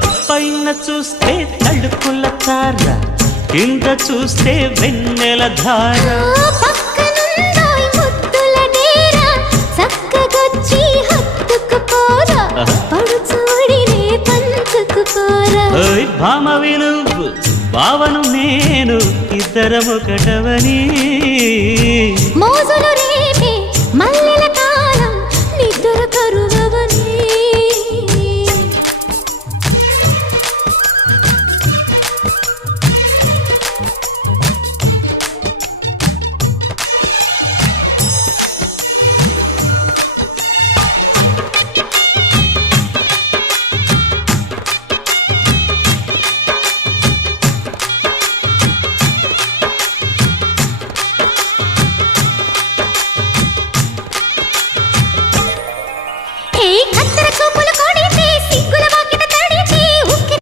పైన చూస్తే తడుకుల తార, కింద చూస్తే వెన్నెల ధార. పక్కనుందోయ్ ముద్దుల డేరా, చక్కగొచ్చి హత్తుకుపోరా, పడుచూడినే పంచుకుపోరా. భామ విలువు భావను నేను, ఇద్దరమొకటవని మోజులు రేపే మల్లె